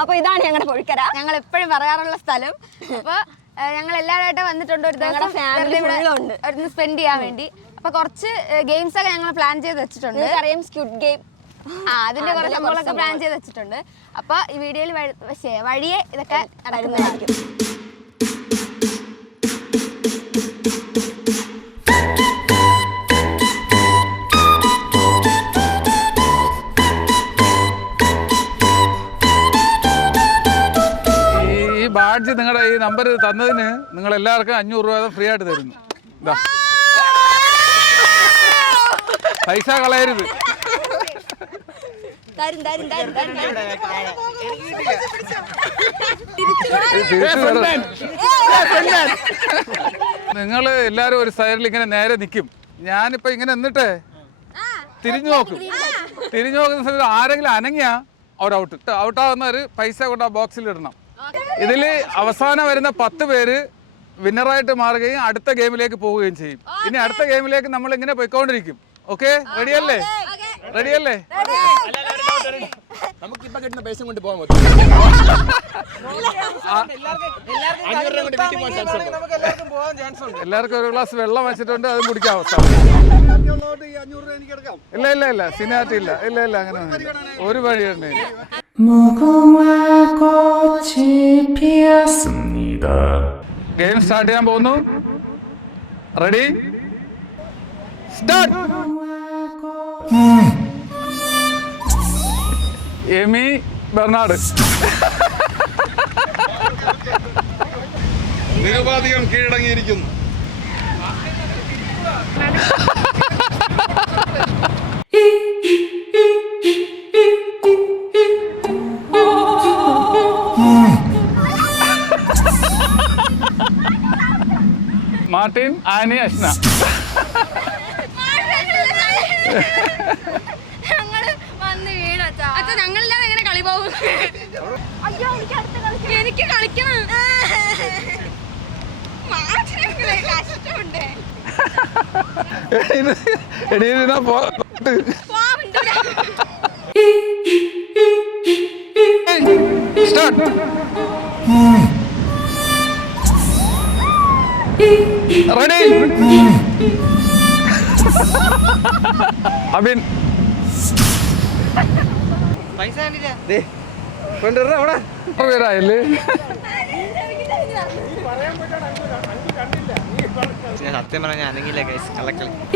അപ്പൊ ഇതാണ് ഞങ്ങളുടെ പൊഴിക്കര. ഞങ്ങൾ എപ്പോഴും പറയാറുള്ള സ്ഥലം. അപ്പൊ ഞങ്ങൾ എല്ലാവരുമായിട്ട് വന്നിട്ടുണ്ട്. ഒരു ദിവസം ഫാമിലി ഒന്ന് സ്പെൻഡ് ചെയ്യാൻ വേണ്ടി. അപ്പൊ കുറച്ച് ഗെയിംസ് ഒക്കെ ഞങ്ങൾ പ്ലാൻ ചെയ്ത് വെച്ചിട്ടുണ്ട്. അറിയാം, സ്ക്വിഡ് ഗെയിം, അതിന്റെ കുറച്ച് നമ്മളൊക്കെ പ്ലാൻ ചെയ്ത് വെച്ചിട്ടുണ്ട്. അപ്പൊ ഈ വീഡിയോയിൽ വഴിയെ ഇതൊക്കെ നടക്കുന്നതായിരിക്കും. ബാഡ്ജ് നിങ്ങളുടെ ഈ നമ്പർ തന്നതിന് നിങ്ങൾ എല്ലാവർക്കും 500 രൂപ ഫ്രീ ആയിട്ട് തരുന്നു. പൈസ കളയരുത്. നിങ്ങൾ എല്ലാരും ഒരു സൈഡിൽ ഇങ്ങനെ നേരെ നിൽക്കും. ഞാനിപ്പോ ഇങ്ങനെ നിന്നിട്ടേ തിരിഞ്ഞു നോക്കും. തിരിഞ്ഞു നോക്കുന്ന സമയത്ത് ആരെങ്കിലും അനങ്ങിയാ അവർ ഔട്ടാവുന്നവർ പൈസ കൊണ്ട് ആ ബോക്സിൽ ഇടണം. ഇതില് അവസാനം വരുന്ന 10 പേര് വിന്നറായിട്ട് മാറുകയും അടുത്ത ഗെയിമിലേക്ക് പോവുകയും ചെയ്യും. ഇനി അടുത്ത ഗെയിമിലേക്ക് നമ്മൾ ഇങ്ങനെ പോയിക്കൊണ്ടിരിക്കും. ഓക്കെ, റെഡിയല്ലേ? റെഡിയല്ലേ? നമുക്കിപ്പോ കിട്ടുന്ന പൈസ കൊണ്ട് പോകാൻ എല്ലാവർക്കും ഒരു ഗ്ലാസ് വെള്ളം വെച്ചിട്ടുണ്ട്, അത് കുടിക്കാൻ അവസ്ഥ. ഇല്ല ഇല്ല ഇല്ല, സിനാറ്റി ഇല്ല. ഇല്ല ഇല്ല, അങ്ങനെ ഒരു വഴിയുണ്ട്. ഗെയിം സ്റ്റാർട്ട് ചെയ്യാൻ പോകുന്നു. Ready, start. എമി ബെർണാഡ് നിരുപാധികം കീഴടങ്ങിയിരിക്കുന്നു. മാർട്ടിൻ, ആനി, അഷ്ന. ഞങ്ങളില്ലാതെ എങ്ങനെ കളി പോകും? എനിക്ക് കളിക്കണം. റെഡി, അബിൻ. പേരായില്ലേ? സത്യം പറഞ്ഞ അനങ്ങില്ല.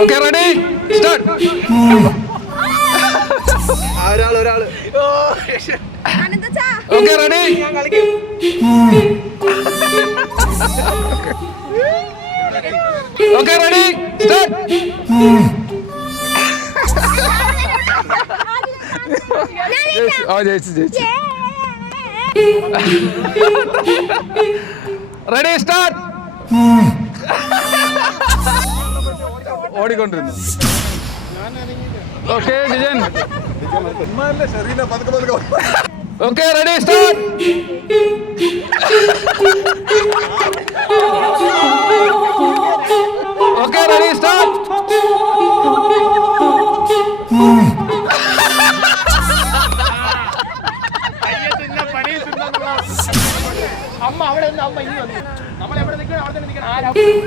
Okay, ready, start. ഒരാള് okay, ready. Okay, ready, start. ജയിച്ചു. Ready, start. ഓടിക്കൊണ്ടിരുന്നു. Okay, Dijan. Okay, ready, start. Okay, ready, start.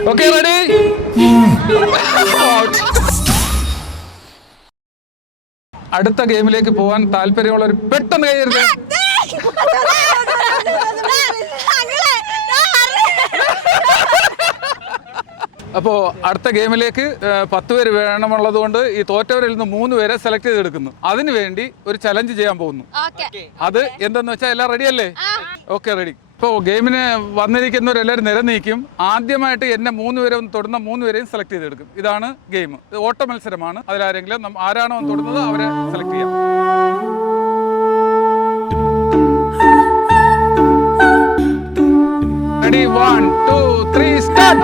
Okay, ready. അടുത്ത ഗെയിമിലേക്ക് പോകാൻ താല്പര്യമുള്ളവർ പെട്ടെന്ന് കൈയരുത്. അപ്പോൾ അടുത്ത ഗെയിമിലേക്ക് 10 പേര് വേണമുള്ളത് കൊണ്ട് ഈ തോറ്റവരിൽ നിന്ന് 3 പേരെ സെലക്ട് ചെയ്തെടുക്കുന്നു. അതിനുവേണ്ടി ഒരു ചലഞ്ച് ചെയ്യാൻ പോകുന്നു. അത് എന്തെന്ന് വെച്ചാൽ എല്ലാം റെഡി അല്ലേ? Okay, ready. ഇപ്പോൾ ഗെയിമിന് വന്നിരിക്കുന്നവരെല്ലാവരും നിരനീക്കും. ആദ്യമായിട്ട് എന്നെ 3 പേരെ തൊടുന്ന 3 പേരെയും സെലക്ട് ചെയ്തെടുക്കും. ഇതാണ് ഗെയിം. ഇത് ഓട്ട മത്സരമാണ്. അതിലാരെങ്കിലും ആരാണോ തൊടുന്നത് അവരെ സെലക്ട് ചെയ്യാം. Ready, 1 2 3 start.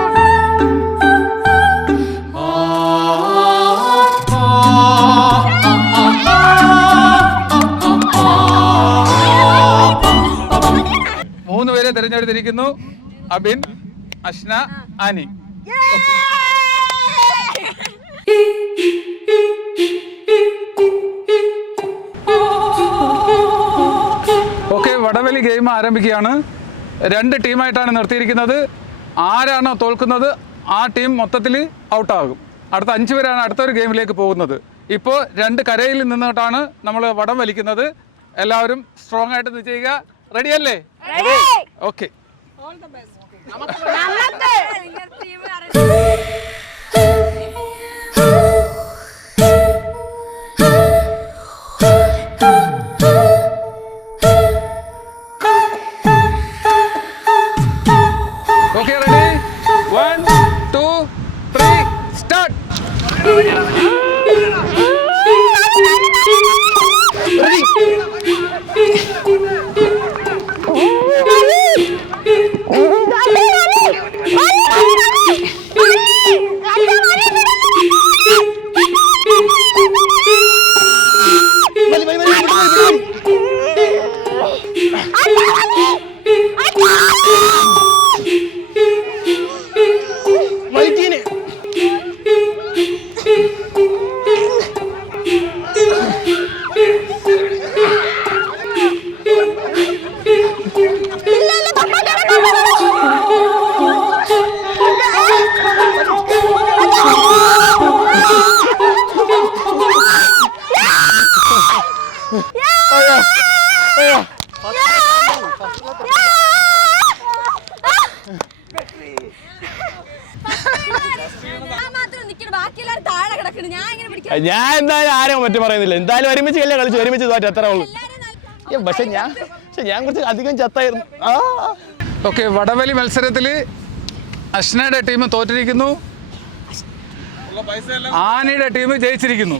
തിരഞ്ഞെടുത്തിരിക്കുന്നു. അബിൻ, അഷ്ന, ആനി. ഓക്കെ, വടംവലി ഗെയിം ആരംഭിക്കുകയാണ്. 2 ടീമായിട്ടാണ് നിർത്തിയിരിക്കുന്നത്. ആരാണോ തോൽക്കുന്നത് ആ ടീം മൊത്തത്തിൽ ഔട്ടാകും. അടുത്ത 5 പേരാണ് അടുത്തൊരു ഗെയിമിലേക്ക് പോകുന്നത്. ഇപ്പോൾ 2 കരയിൽ നിന്നിട്ടാണ് നമ്മൾ വടം വലിക്കുന്നത്. എല്ലാവരും സ്ട്രോങ് ആയിട്ട് ചെയ്യുക. റെഡി അല്ലേ? ഓക്കെ. Okay, ready, 1 2 3 start. ഞാൻ എന്തായാലും ആരും മറ്റും പറയുന്നില്ല. എന്തായാലും ഒരുമിച്ച് കല്ലേ കളിച്ചു, ഒരുമിച്ച് തോറ്റ അത്രേ ഉള്ളൂ. പക്ഷെ ഞാൻ കുറച്ച് അധികം ചത്തായിരുന്നു. ഓക്കെ, വടംവലി മത്സരത്തിൽ അഷ്നയുടെ ടീം തോറ്റിരിക്കുന്നു. ആനിയുടെ ടീം ജയിച്ചിരിക്കുന്നു.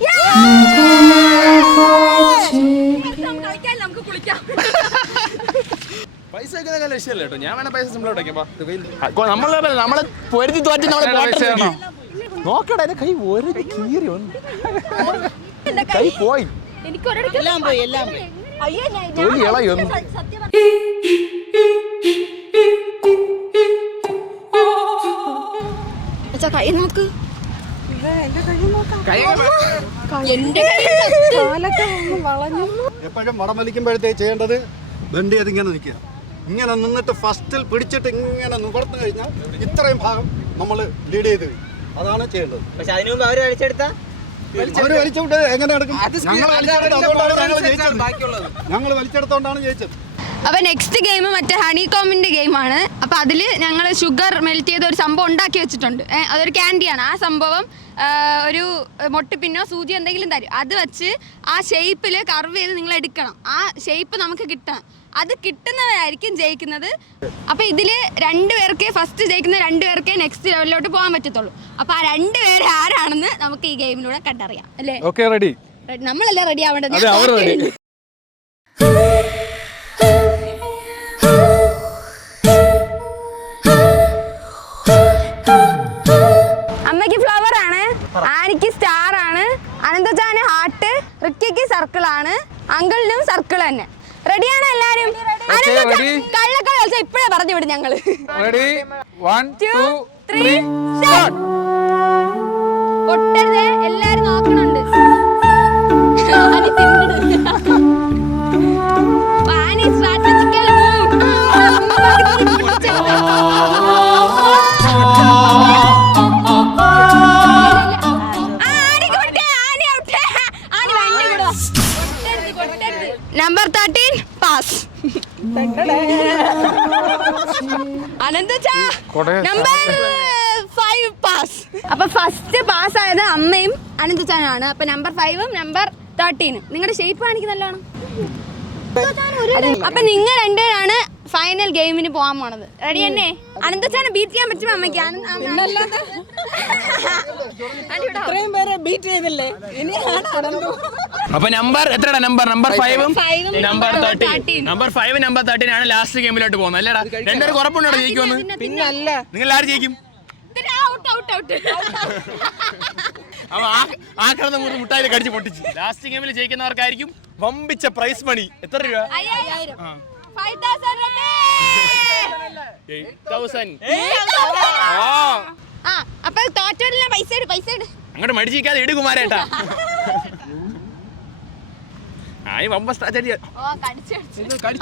പൈസ ലക്ഷ്യമല്ല കേട്ടോ. ഞാൻ വേണേ പൈസ നമ്മളെ പൊരുതി തോറ്റി നോക്കടാ. എന്റെ കൈ ഒരു കീറി വന്നു, കൈ പോയി, തൊലി ഇളകി വന്നു. കൈ നോക്ക്. എപ്പോഴും വടം വലിക്കുമ്പോഴത്തേക്ക് ചെയ്യേണ്ടത് ബണ്ടി അതിങ്ങനെ നിൽക്കുക. ഇങ്ങനെ നിന്നിട്ട് ഫസ്റ്റിൽ പിടിച്ചിട്ട് ഇങ്ങനെ നിവർന്നു കഴിഞ്ഞാൽ ഇത്രയും ഭാഗം നമ്മൾ ലീഡ് ചെയ്ത് കഴിയും. അതാണ് ചെയ്യേണ്ടത്. പക്ഷെ അതിനു മുമ്പ് അവര് വലിച്ചെടുത്ത അവര് വലിച്ചുകൊണ്ട് എങ്ങനെ എടുക്കും? ഞങ്ങൾ വലിച്ചെടുത്തോണ്ടാണ് ജയിച്ചത്. അപ്പൊ നെക്സ്റ്റ് ഗെയിം മറ്റേ ഹണികോമിന്റെ ഗെയിമാണ്. അപ്പൊ അതില് ഞങ്ങൾ ഷുഗർ മെൽറ്റ് ചെയ്ത ഒരു സംഭവം ഉണ്ടാക്കി വെച്ചിട്ടുണ്ട്. അതൊരു ക്യാൻഡിയാണ്. ആ സംഭവം ഒരു മൊട്ടിപ്പിന്നോ സൂചി എന്തെങ്കിലും തരും. അത് വെച്ച് ആ ഷേപ്പിൽ കർവ് ചെയ്ത് നിങ്ങൾ എടുക്കണം. ആ ഷേപ്പ് നമുക്ക് കിട്ടണം. അത് കിട്ടുന്നവരായിരിക്കും ജയിക്കുന്നത്. അപ്പൊ ഇതില് 2 പേർക്ക് ഫസ്റ്റ് ജയിക്കുന്ന 2 പേർക്ക് നെക്സ്റ്റ് ലെവലിലോട്ട് പോകാൻ പറ്റത്തുള്ളൂ. അപ്പൊ ആ 2 പേര് ആരാണെന്ന് നമുക്ക് ഈ ഗെയിമിലൂടെ കണ്ടറിയാം അല്ലേ? Okay, ready. നമ്മളെല്ലാം റെഡി ആവേണ്ടത്. അമ്മയ്ക്ക് ഫ്ലവർ ആണ്, ആനിക്ക് സ്റ്റാർ ആണ്, അനന്തജാന് ഹാർട്ട്, റിക്കിക്ക് സർക്കിൾ ആണ്, അങ്കിളിനും സർക്കിൾ തന്നെ. റെഡിയാണോ എല്ലാരും? കള്ളക്കളി കളിച്ചാൽ ഇപ്പഴേ പറഞ്ഞു വിടും ഞങ്ങള്. Ready, 1 2 3 start. പൊട്ടരുതേ, എല്ലാരും നോക്കണുണ്ട്. Annie strategical number 13 pass. Ananthaja number 5 pass. അപ്പൊ ഫസ്റ്റ് പാസ് ആയത് അമ്മയും അനന്തച്ചാനുമാണ്. അപ്പൊ നമ്പർ 5ഉം നമ്പർ 13. നിങ്ങളുടെ ഷേപ്പ് കാണിക്കുന്നല്ലാണ്. അപ്പൊ നിങ്ങൾ രണ്ടുപേരാണ് ഫൈനൽ ഗെയിമിന് പോകാൻ പോണത്. റെഡി തന്നെ? അനന്തച്ചാനെ ബീറ്റ് ചെയ്യാൻ പറ്റുമോ അമ്മയ്ക്ക്? അപ്പൊ നമ്പർ എത്രടാ? നമ്പർ 5ഉം നമ്പർ 5 നമ്പർ 13 ആണ് ലാസ്റ്റ് ഗെയിമിലോട്ട് പോകുന്നത് അല്ലേടാ? രണ്ടുപേർക്ക് ഉറപ്പുണ്ടോ ജയിക്കുമെന്ന്? പിന്നല്ല. നിങ്ങൾ ആര് ജയിക്കും? അപ്പൊ ആ കിടന്ന മൂന്ന് മുട്ടായി കടിച്ച് പൊട്ടിച്ച് ലാസ്റ്റ് ഗെയിമിൽ ജയിക്കുന്നവർക്കായിരിക്കും വമ്പിച്ച പ്രൈസ് മണി. എത്ര രൂപ? 8,000. അപ്പൊ തോറ്റോടില്ല. പൈസ ഇട്. അങ്ങോട്ട് മടിച്ചിരിക്കാതെ ഇട് കുമാരേട്ടാ. ആയി വമ്പ സ്ട്രാറ്റജി.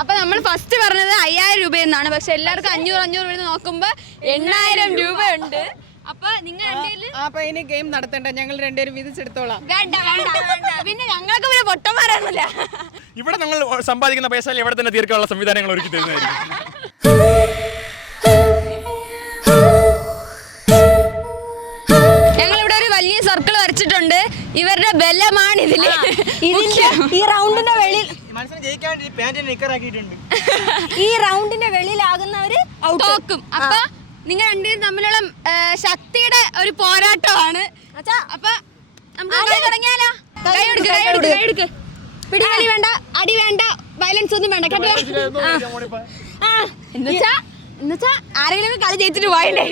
അപ്പൊ നമ്മൾ ഫസ്റ്റ് പറഞ്ഞത് 5000 രൂപ എന്നാണ്. പക്ഷെ എല്ലാവർക്കും 500 രൂപ നോക്കുമ്പോ 8000 രൂപ ഉണ്ട്. അപ്പൊ നിങ്ങൾ അപ്പൊ ഇനി ഗെയിം നടത്തണ്ട, ഞങ്ങൾ രണ്ടുപേരും വിധിച്ചെടുത്തോളാം. വേണ്ട. പിന്നെ ഞങ്ങൾക്ക് പിന്നെ പൊട്ടന്മാരാണല്ല. ഇവിടെ നമ്മൾ സമ്പാദിക്കുന്ന പൈസ ഇവിടെ തന്നെ തീർക്കാനുള്ള സംവിധാനങ്ങൾ ഒരുക്കി തരുന്നതായിരിക്കും. ഞങ്ങളിവിടെ ഒരു വലിയ സർക്കിൾ വരച്ചിട്ടുണ്ട്. ഇവരുടെ ബലമാണ് ഇതില്. ഈ റൗണ്ടിന്റെ വെളിയിൽ ഈ റൗണ്ടിന്റെ വെളിയിലാകുന്നവര് തോക്കും. അപ്പൊ നിങ്ങൾ രണ്ടുപേരും തമ്മിലുള്ള ശക്തിയുടെ ഒരു പോരാട്ടമാണ്. അപ്പൊ നമുക്ക് കളി തുടങ്ങിയാലോ? കൈ എടുക്ക്. പിടികളി വേണ്ട, അടി വേണ്ട, വയലൻസ് ഒന്നും വേണ്ട കേട്ടോ. എന്നുവെച്ചാ ആരെങ്കിലും കളി ജയിച്ചിട്ട് പോയല്ലേ?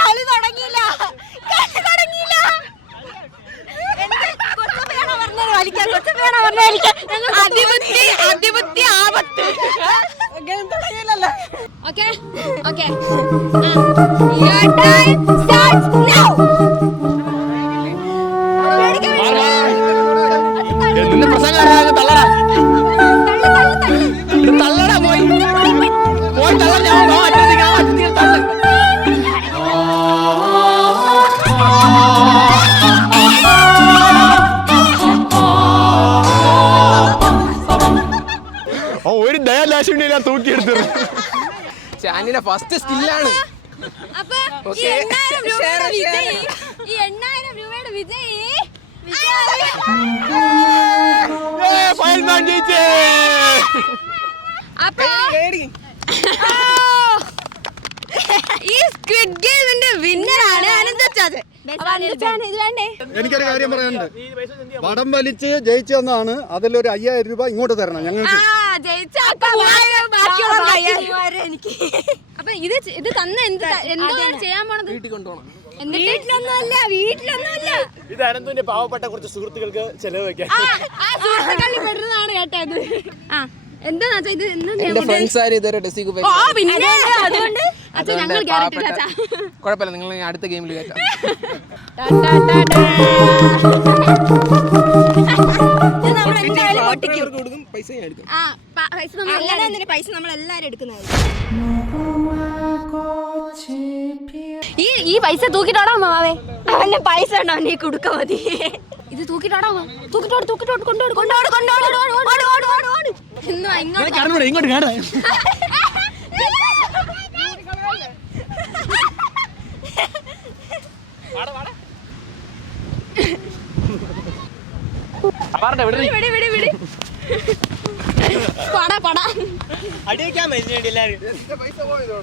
കളി തുടങ്ങിയില്ല. അതിബുദ്ധി ആപത്ത്. Okay. Your time starts now. നിന്റെ പ്രസംഗം തള്ളടാ. തള്ളടാ പോയി തള്ള. ഞാൻ തള്ള. ഒരു ദയാലാശം ഞാൻ തൂക്കിയെടുത്തത്. ഷാനിന്റെ ഫസ്റ്റ് സ്കില്ലാണ്. അപ്പൊ ഈ 8000 രൂപയുടെ വിജയി അപ്പൊ ഈ സ്ക്വിഡ് ഗെയിമിന്റെ വിന്നറാണ് അനന്തച്ചാൻ. ഇത് വേണ്ടേ? എനിക്കൊരു കാര്യം പറയാനുണ്ട്. വടം വലിച്ച് ജയിച്ചു തന്നാണ്. അതിലൊരു 5000 രൂപ ഇങ്ങോട്ട് തരണം ഞങ്ങൾക്ക്. അപ്പൊ ഇത് തന്ന എന്തോ ചെയ്യാൻ പോണത്? വീട്ടിലൊന്നുമല്ല. ഇത് അനന്തുവിന്റെ പാവപ്പെട്ട കുറച്ച് സുഹൃത്തുക്കൾക്ക് ചെലവ് വെക്കാൻ. സുഹൃത്തുക്കളിൽ പെടുന്നതാണ് കേട്ടോ ഇത്. എന്താ ഇത്? എന്റെ ഫ്രണ്ട്സ് ആരും ഇതുവരെ ഡെസിക്ക് അതുകൊണ്ട് ഞങ്ങൾ കുഴപ്പമില്ല, നിങ്ങൾ അടുത്ത ഗെയിമിൽ കേട്ടാ. പൈസ നമ്മൾ എല്ലാരും എടുക്കുന്നത്. ഈ പൈസ തൂക്കിട്ടോടാ മാവേ. അവന്റെ പൈസ ഉണ്ടോ? നീ കൊടുക്ക മതി. ഇത് തൂക്കിട്ടോടാ. ഇങ്ങോട്ട് കാണാ. പടാ അടിവെക്കാൻ പറ്റുന്നില്ല എല്ലാരും.